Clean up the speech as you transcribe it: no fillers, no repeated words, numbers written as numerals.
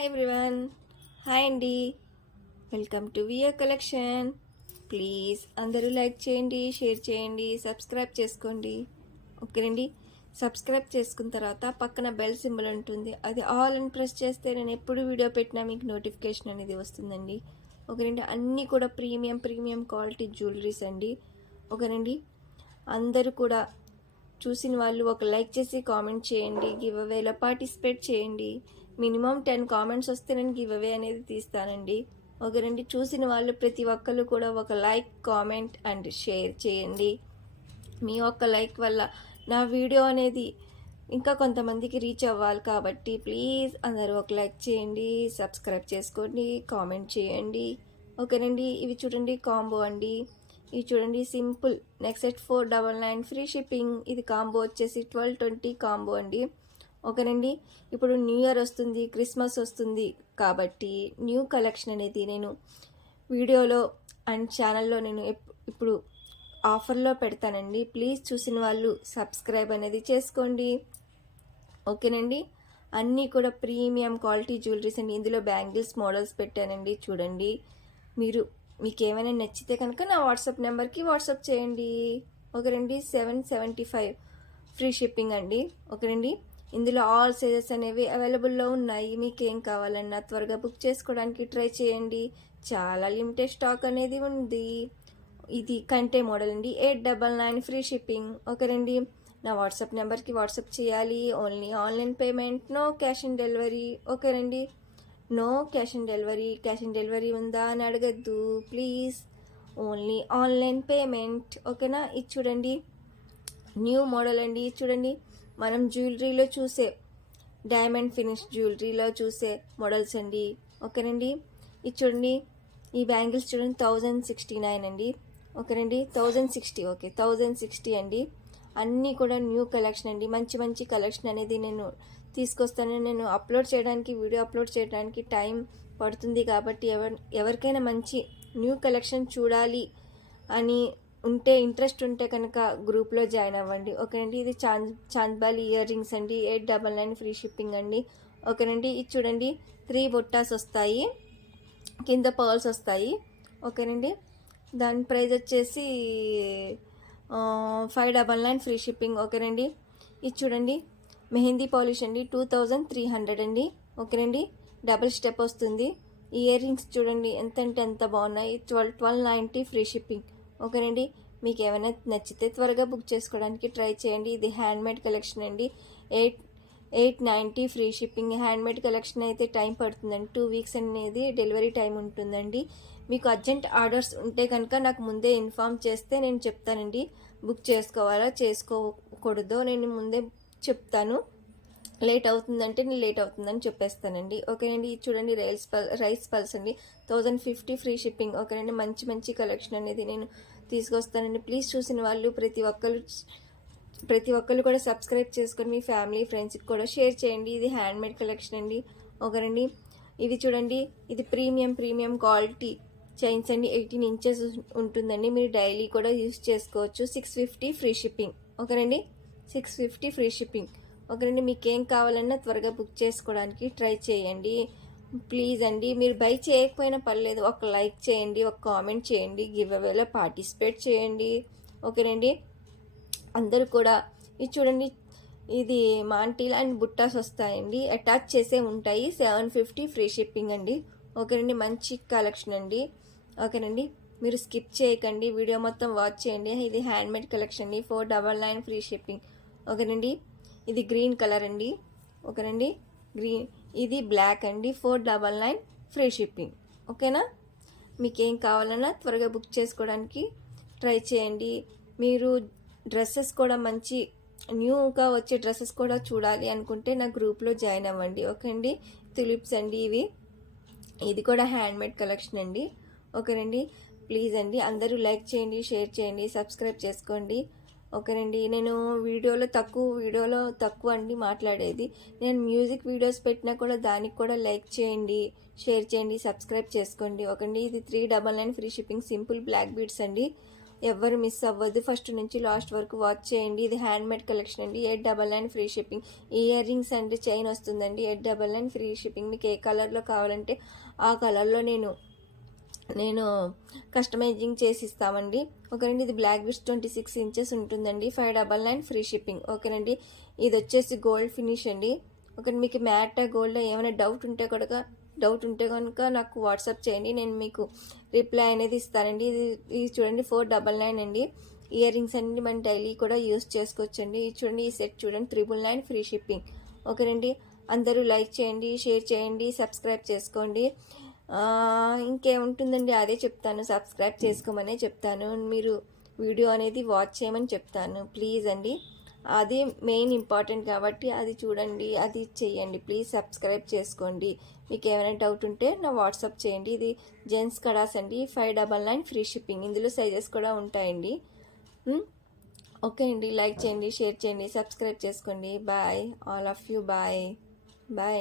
Hi everyone, hi అండి. Welcome to wear collection. Please అందరూ like చేయండి, షేర్ చేయండి, సబ్స్క్రైబ్ చేసుకోండి. ఓకేనండి. సబ్స్క్రైబ్ చేసుకున్న తర్వాత పక్కన బెల్ సింబల్ ఉంటుంది, అది ఆల్ అని ప్రెస్ చేస్తే నేను ఎప్పుడు వీడియో పెట్టినా మీకు నోటిఫికేషన్ అనేది వస్తుందండి. ఓకేనండి. అన్నీ కూడా ప్రీమియం క్వాలిటీ జ్యువెలరీస్ అండి. ఓకేనండి. అందరూ కూడా చూసిన వాళ్ళు ఒక లైక్ చేసి కామెంట్ చేయండి, గివ్ అవేలో పార్టిసిపేట్ చేయండి. మినిమం 10 కామెంట్స్ వస్తే నేను గివ్ అవే అనేది తీస్తానండి. ఓకేనండి. చూసిన వాళ్ళు ప్రతి ఒక్కరు కూడా ఒక లైక్, కామెంట్ అండ్ షేర్ చేయండి. మీ ఒక్క లైక్ వల్ల నా వీడియో అనేది ఇంకా కొంతమందికి రీచ్ అవ్వాలి కాబట్టి ప్లీజ్ అందరూ ఒక లైక్ చేయండి, సబ్స్క్రైబ్ చేసుకోండి, కామెంట్ చేయండి. ఓకేనండి. ఇవి చూడండి కాంబో అండి. ఇవి చూడండి simple next set 499 free shipping. ఇది కాంబో వచ్చేసి 1220 కాంబో అండి. ఓకేనండి. ఇప్పుడు న్యూ ఇయర్ వస్తుంది, క్రిస్మస్ వస్తుంది కాబట్టి న్యూ కలెక్షన్ అనేది నేను వీడియోలో అండ్ ఛానల్లో నేను ఇప్పుడు ఆఫర్లో పెడతానండి. ప్లీజ్ చూసిన వాళ్ళు సబ్స్క్రైబ్ అనేది చేసుకోండి. ఓకేనండి. అన్నీ కూడా ప్రీమియం క్వాలిటీ జ్యువెలరీస్ అండి. ఇందులో బ్యాంగిల్స్ మోడల్స్ పెట్టానండి. చూడండి, మీకు ఏమైనా నచ్చితే కనుక నా వాట్సాప్ నెంబర్కి వాట్సాప్ చేయండి. ఓకేనండి. 775 ఫ్రీ షిప్పింగ్ అండి. ఓకేనండి. ఇందులో ఆల్ సైజెస్ అనేవి అవైలబుల్లో ఉన్నాయి. మీకు ఏం కావాలన్నా త్వరగా బుక్ చేసుకోవడానికి ట్రై చేయండి. చాలా లిమిటెడ్ స్టాక్ అనేది ఉంది. ఇది కంటే మోడల్ అండి. 899 ఫ్రీ షిప్పింగ్. ఓకేనండి. నా వాట్సాప్ నెంబర్కి వాట్సాప్ చేయాలి. Only online payment, no cash on delivery. ఓకేనండి. నో క్యాష్ ఆన్ డెలివరీ ఉందా అని అడగద్దు ప్లీజ్. Only online payment. ఓకేనా. ఇది చూడండి న్యూ మోడల్ అండి. చూడండి మనం జ్యువెలరీలో చూసే డైమండ్ ఫినిష్ జ్యువెలరీలో చూసే మోడల్స్ అండి. ఓకేనండి. ఇది చూడండి, ఈ బ్యాంగిల్స్ చూడండి 1069 అండి. ఓకేనండి. 1060. ఓకే 1060 అండి. అన్నీ కూడా న్యూ కలెక్షన్ అండి. మంచి కలెక్షన్ అనేది నేను తీసుకొస్తాను. నేను వీడియో అప్లోడ్ చేయడానికి టైం పడుతుంది కాబట్టి ఎవరికైనా మంచి న్యూ కలెక్షన్ చూడాలి అని ఇంట్రెస్ట్ ఉంటే కనుక గ్రూప్లో జాయిన్ అవ్వండి. ఓకేనండి. ఇది చాంద్బాలి ఇయర్ రింగ్స్ అండి. 899 ఫ్రీ షిప్పింగ్ అండి. ఓకేనండి. ఇది చూడండి 3 బొట్టాస్ వస్తాయి, కింద పర్ల్స్ వస్తాయి. ఓకేనండి. దాని ప్రైస్ వచ్చేసి 599 ఫ్రీ షిప్పింగ్. ఓకేనండి. ఇది చూడండి మెహందీ పాలిష్ అండి. 2300 అండి. ఓకేనండి. డబుల్ స్టెప్ వస్తుంది. ఇయర్ రింగ్స్ చూడండి ఎంత అంటే ఎంత బాగున్నాయి. 1290 ఫ్రీ షిప్పింగ్. ఓకేనండి. మీకు ఏమైనా నచ్చితే త్వరగా బుక్ చేసుకోవడానికి ట్రై చేయండి. ఇది హ్యాండ్మేడ్ కలెక్షన్ అండి. 890 ఫ్రీ షిప్పింగ్. హ్యాండ్మేడ్ కలెక్షన్ అయితే టైం పడుతుందండి. 2 వీక్స్ అనేది డెలివరీ టైం ఉంటుందండి. మీకు అర్జెంట్ ఆర్డర్స్ ఉంటే కనుక నాకు ముందే ఇన్ఫామ్ చేస్తే నేను చెప్తానండి. బుక్ చేసుకోవాలా చేసుకోకూడదో నేను ముందే చెప్తాను. లేట్ అవుతుందని చెప్పేస్తానండి. ఓకేనండి. ఇది చూడండి రైస్ పల్స్ అండి. 1050 ఫ్రీ షిప్పింగ్. ఓకేనండి. మంచి కలెక్షన్ అనేది నేను తీసుకొస్తానండి. ప్లీజ్ చూసిన వాళ్ళు ప్రతి ఒక్కరు కూడా సబ్స్క్రైబ్ చేసుకొని మీ ఫ్యామిలీ ఫ్రెండ్స్కి కూడా షేర్ చేయండి. ఇది హ్యాండ్మేడ్ కలెక్షన్ అండి. ఓకేనండి. ఇది చూడండి, ఇది ప్రీమియం క్వాలిటీ చైన్స్ అండి. 18 ఇంచెస్ ఉంటుందండి. మీరు డైలీ కూడా యూస్ చేసుకోవచ్చు. 650 ఫ్రీ షిప్పింగ్. ఓకేనండి. 650 ఫ్రీ షిప్పింగ్. ఓకేనండి. మీకు ఏం కావాలన్నా త్వరగా బుక్ చేసుకోవడానికి ట్రై చేయండి. ప్లీజ్ అండి. మీరు బై చేయకపోయినా పర్లేదు, ఒక లైక్ చేయండి, ఒక కామెంట్ చేయండి, గివ్ అవేలో పార్టిసిపేట్ చేయండి. ఓకేనండి. అందరూ కూడా ఇది చూడండి, ఇది మాంటీల్ అండ్ బుట్టాస్ వస్తాయండి. అటాచ్ చేసే ఉంటాయి. 750 ఫ్రీ షిప్పింగ్ అండి. ఓకేనండి. మంచి కలెక్షన్ అండి. ఓకేనండి. మీరు స్కిప్ చేయకండి, వీడియో మొత్తం వాచ్ చేయండి. ఇది హ్యాండ్మేడ్ కలెక్షన్ అండి. 499 ఫ్రీ షిప్పింగ్. ఓకేనండి. ఇది గ్రీన్ కలర్ అండి. ఓకేనండి. ఇది బ్లాక్ అండి. 499 ఫ్రీ షిప్పింగ్. ఓకేనా. మీకు ఏం కావాలన్నా త్వరగా బుక్ చేసుకోవడానికి ట్రై చేయండి. మీరు డ్రెస్సెస్ కూడా మంచి న్యూగా వచ్చే డ్రెస్సెస్ కూడా చూడాలి అనుకుంటే నా గ్రూప్లో జాయిన్ అవ్వండి. ఓకే అండి. తులిప్స్ అండి ఇది కూడా హ్యాండ్మేడ్ కలెక్షన్ అండి. ఓకేనండి. ప్లీజ్ అండి అందరూ లైక్ చేయండి, షేర్ చేయండి, సబ్స్క్రైబ్ చేసుకోండి. ఓకేనండి. నేను వీడియోలో తక్కువ అండి మాట్లాడేది. నేను మ్యూజిక్ వీడియోస్ పెట్టినా కూడా దానికి కూడా లైక్ చేయండి, షేర్ చేయండి, సబ్స్క్రైబ్ చేసుకోండి. ఓకేండి. ఇది 399 free shipping simple black beads అండి. ఎవరు మిస్ అవ్వద్దు, ఫస్ట్ నుంచి లాస్ట్ వరకు వాచ్ చేయండి. ఇది హ్యాండ్మేడ్ కలెక్షన్ అండి. 899 free shipping. Ear rings and chain వస్తుందండి. 899 ఫ్రీ షిప్పింగ్. మీకు ఏ కలర్లో కావాలంటే ఆ కలర్లో నేను కస్టమైజింగ్ చేసి ఇస్తామండి. ఓకేనండి. ఇది బ్లాక్ బిస్ట్ 26 ఇంచెస్ ఉంటుందండి. 599 ఫ్రీ షిప్పింగ్. ఓకేనండి. ఇది వచ్చేసి గోల్డ్ ఫినిష్ అండి. ఓకే, మీకు మ్యాట్ గోల్డ్ ఏమైనా డౌట్ ఉంటే కనుక నాకు వాట్సాప్ చేయండి, నేను మీకు రిప్లై అనేది ఇస్తానండి. ఇది చూడండి 499 అండి. ఇయర్ రింగ్స్ అన్ని మనం డైలీ కూడా యూస్ చేసుకోవచ్చండి. ఇది చూడండి, ఈ సెట్ చూడండి 399 ఫ్రీ షిప్పింగ్. ఓకేనండి. అందరూ లైక్ చేయండి, షేర్ చేయండి, సబ్స్క్రైబ్ చేసుకోండి. ఇంకేముంటుందండి, అదే చెప్తాను, సబ్స్క్రైబ్ చేసుకోమనే చెప్తాను. మీరు వీడియో అనేది వాచ్ చేయమని చెప్తాను ప్లీజ్ అండి. అది మెయిన్ ఇంపార్టెంట్ కాబట్టి అది చూడండి, అది చేయండి. ప్లీజ్ సబ్స్క్రైబ్ చేసుకోండి. మీకు ఏమైనా డౌట్ ఉంటే నా వాట్సాప్ చేయండి. ఇది జెంట్స్ కడాస్ అండి. 599 ఫ్రీ షిప్పింగ్. ఇందులో సైజెస్ కూడా ఉంటాయండి. ఓకే అండి. లైక్ చేయండి, షేర్ చేయండి, సబ్స్క్రైబ్ చేసుకోండి. Bye all of you. Bye bye.